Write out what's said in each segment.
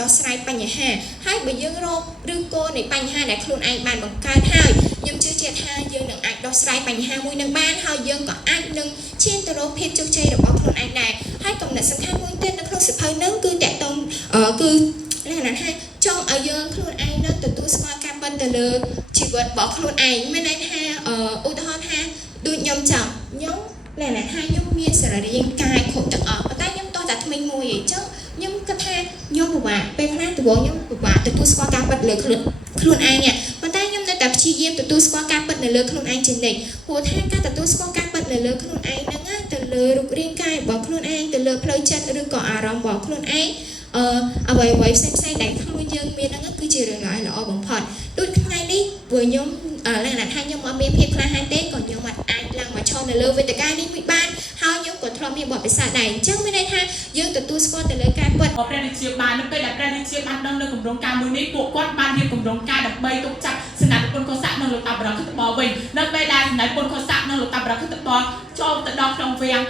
ដោះស្រាយបញ្ហាហើយបើយើងរកឬក៏នៃបញ្ហាដែលខ្លួនឯងបានបង្កើតហើយខ្ញុំជឿជាក់ថាយើងនឹងអាចដោះស្រាយបញ្ហាមួយនឹងបានហើយយើងក៏អាចនឹងឈានទៅរកភាពជោគជ័យរបស់ខ្លួនឯងដែរហើយកំណត់សំខាន់មួយទៀតនៅក្នុងសិភៅនឹងគឺតកតងគឺលក្ខណៈថាចង់ឲ្យយើងខ្លួនឯងនឹងទទួលស្គាល់ការពិតទៅលើជីវិតរបស់ខ្លួនឯងមានន័យថាឧទាហរណ៍ថាដូចខ្ញុំចង់ខ្ញុំលក្ខណៈថាខ្ញុំមានសរីរាង្គកាយគ្រប់ទាំងអស់ប៉ុន្តែខ្ញុំតោះតែថ្មីមួយអញ្ចឹងខ្ញុំគិតថាខ្ញុំពិបាកពេលខ្លះដំបូងខ្ញុំពិបាកទទួលស្គាល់ការពិតលើខ្លួនឯងប៉ុន្តែខ្ញុំនៅតែព្យាយាមទទួលស្គាល់ការពិតនៅលើខ្លួនឯងជានិច្ចព្រោះថាការទទួលស្គាល់ការពិតនៅលើខ្លួនឯងហ្នឹងទៅលើរូបរាងកាយរបស់ខ្លួនឯងទៅលើផ្លូវចិត្តឬក៏អារម្មណ៍របស់ខ្លួនឯងអ្វីផ្សេងដែលខ្លួនយើងមានហ្នឹងគឺជារឿងល្អបំផុតដូចថ្ងៃនេះព្រោះខ្ញុំលក្ខណៈថាខ្ញុំអត់មានភាពក្លាហានទេក៏ខ្ញុំអាចឡើងមកឈរនៅលើវេទិកានេះមួយបានហើយខ្ញុំក៏ធ្លាប់មានបទពិសោធន៍ដែរអញ្ចឹងមានន័យថាយើងទទួលស្គាល់ទៅលើការពិតព្រះរាជាបាននៅពេលដែលព្រះរាជាបានដឹងនៅគម្រោងការមួយនេះពួកគាត់បានរៀបគម្រោងការដើម្បីទុកចាត់សេនាធិពលកុសៈនិងលោកតាបរខិតបវិញនៅពេលដែលសេនាធិពលកុសៈនិងលោកតាបរខិតបចូលទៅដល់ក្នុងវាំង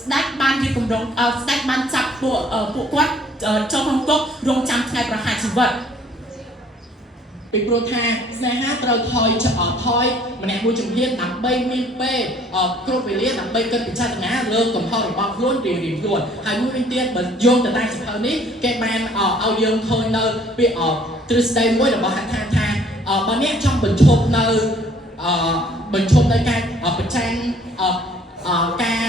ស្ដេចបានរៀបគម្រោងស្ដេចបានចាប់ពួកគាត់ចូលក្នុងគុករងចាំថ្ងៃប្រហារជីវិតពីព្រោះថាស្នេហាត្រូវថយម្នាក់មួយជំហានដើម្បីមានពេលគ្រប់វេលាដើម្បីគិតពិចារណាលើកំហុសរបស់ខ្លួនរៀងខ្លួនហើយមួយវិញទៀតបើយោងទៅតាមសភៅនេះគេបានឲ្យយើងឃើញនៅពាក្យទ្រឹស្ដីមួយរបស់ហត្ថថាបើអ្នកចង់បញ្ឈប់នៅការប្រឆាំងការ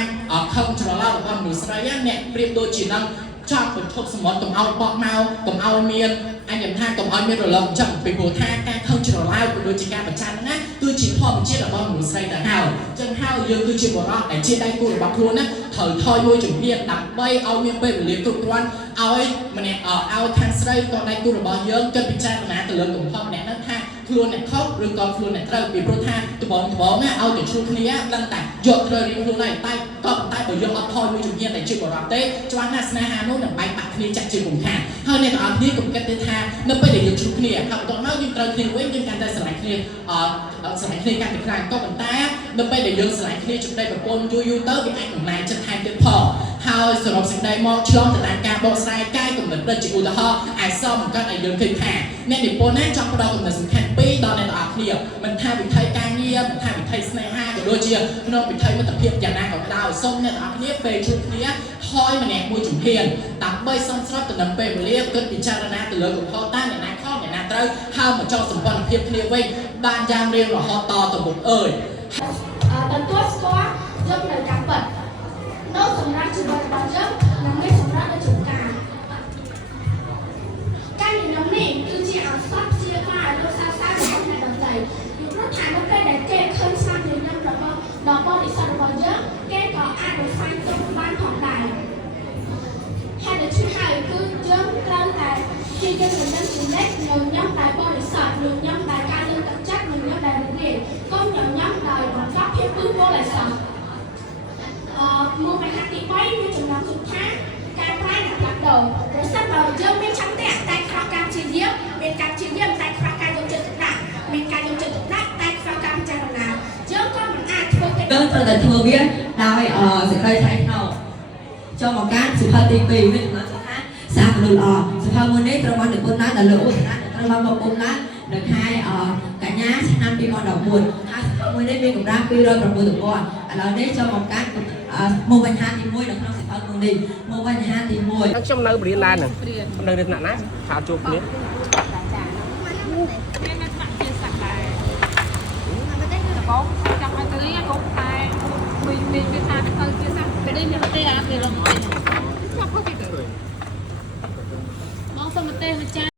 ខឹងច្រឡំរបស់មនុស្សស្រីអ្នកប្រៀបដូចជានឹងចង់បញ្ឈប់សមុទ្រកុំឲ្យបក់មកកុំឲ្យមានអញ្ចឹងថាកុំឲ្យមានរលកអញ្ចឹងពីព្រោះថាការខឹងច្រឡៅក៏ដូចជាការប្រឆាំងហ្នឹងណាគឺជាធម្មជាតិរបស់មនុស្សស្រីទៅហើយអញ្ចឹងហើយយើងគឺជាបរិបទដែលជាដៃគូរបស់ខ្លួនណាត្រូវថយមួយជំហានដើម្បីឲ្យមានពេលវេលាគ្រប់គ្រាន់ឲ្យម្នាក់ឲ្យខាងស្រីក៏ដៃគូរបស់យើងគិតពិចារណាទៅលើកំហុសម្នាក់ហ្នឹងថាខ្លួនអ្នកខុសឬក៏ខ្លួនអ្នកត្រូវពីព្រោះថាត្បូងណាឲ្យតែជួបគ្នាដឹងតែយកត្រូវរៀងខ្លួនឯងតែបើយើងអត់ថយមួយជំហានតែជាបរិបទទេច្បាស់ណាស់ស្នេហានោះនឹងបែកបាក់គ្នាចាក់ជាពុំខានហើយអ្នកទាំងអស់គ្នាកុំគិតទេថានៅពេលដែលយើងជួបគ្នាហើយបន្ទាប់មកយើងត្រូវគ្នាវិញយើងកាន់តែស្រឡាញ់គ្នាកាន់តែខ្លាំងក៏ប៉ុន្តែនៅពេលដែលយើងស្រឡាញ់គ្នាជិតតែប្រពន្ធយូរទៅវាអាចកំណាយចិត្តថែមទៀតផងហើយសរុបសេចក្តីមកឆ្លងទៅតាមការបកស្រាយកាយកំណត់ពិតជាឧទាហរណ៍ឯសបង្កើតឲ្យយើងឃើញថាអ្នកនិពន្ធណាចង់ផ្ដល់កំណត់សំខាន់ពីរដល់អ្នកទាំងអស់គ្នាមិនថាវិថីការងារមិនថាវិថីស្នេហាក៏ដូចជាក្នុងវិថីមិត្តភាពយ៉ាងណាក៏ដោយសូមអ្នកទាំងអស់គ្នាពេលជួបគ្នាថយម្នាក់មួយជំហានដើម្បីសមស្របទៅនឹងពេលវេលាគិតពិចារណាទៅលើកំហុសតើអ្នកណាខុសអ្នកណាត្រូវហើយមកចោលសម្ព័ន្ធភាពគ្នាវិញបានយ៉ាងរៀងរហូតតទៅមុខទទួលស្គាល់យកនៅការពិតនៅសម្រាប់ជីវិតរបស់យើងនិងមានសម្រាប់នៅជួនកាលការនិយមនេះគឺជាអសត់ជាការលើសាសារបស់អ្នកដទៃពីព្រោះថានៅពេលដែលគេឃើញសារនិយមរបស់បរិស័ទរបស់យើងគេក៏អាចរសាយទុកបានផងដែរហើយដូច្នេះហើយគឺយើងត្រូវតែជាយើងមិនចំណេះនៅញ៉ាំតែបរិស័ទឬញ៉ាំតែការលើកទឹកចិត្តនិងញ៉ាំតែរៀនកុំញ៉ាំដោយបង្កប់ភាពពឹងពលឲ្យសោះមួយបញ្ហាទី3មានចំណងជើងថាការប្រែនិងផ្លាស់ប្ដូរប្រសិនបើយើងមានឆន្ទៈតែខ្វះការព្យាយាមមានការព្យាយាមតែខ្វះការយកចិត្តទុកដាក់មានការយកចិត្តទុកដាក់តែខ្វះការពិចារណាយើងក៏មិនអាចធ្វើកិច្ចយើងត្រូវតែធ្វើវាដោយសេចក្តីថ្លៃថ្នូរចូលមកការសិភៅទី2មានចំណងជើងថាសារមនុស្សល្អសិភៅមួយនេះត្រូវបាននិពន្ធឡើងដោយលោកឧត្តរត្រូវបានបបពុម្ពឡើងនៅខែកញ្ញាឆ្នាំ2014ហើយសិភៅមួយនេះមានកម្រាស់206ទំព័រឥឡូវនេះចូលមកការមកបញ្ហាទី1នៅក្នុងសិភៅនេះមកបញ្ហាទី1ខ្ញុំនៅបរិញ្ញាហ្នឹងនៅនៅថ្នាក់ណាថាជួបគ្នាបងចាំឲ្យទៅនេះកូនតែមានគេថាទៅជាសាពេលនេះមានទេអាគេរំអស់ចាប់ទៅបងសុំទេម្ចាស់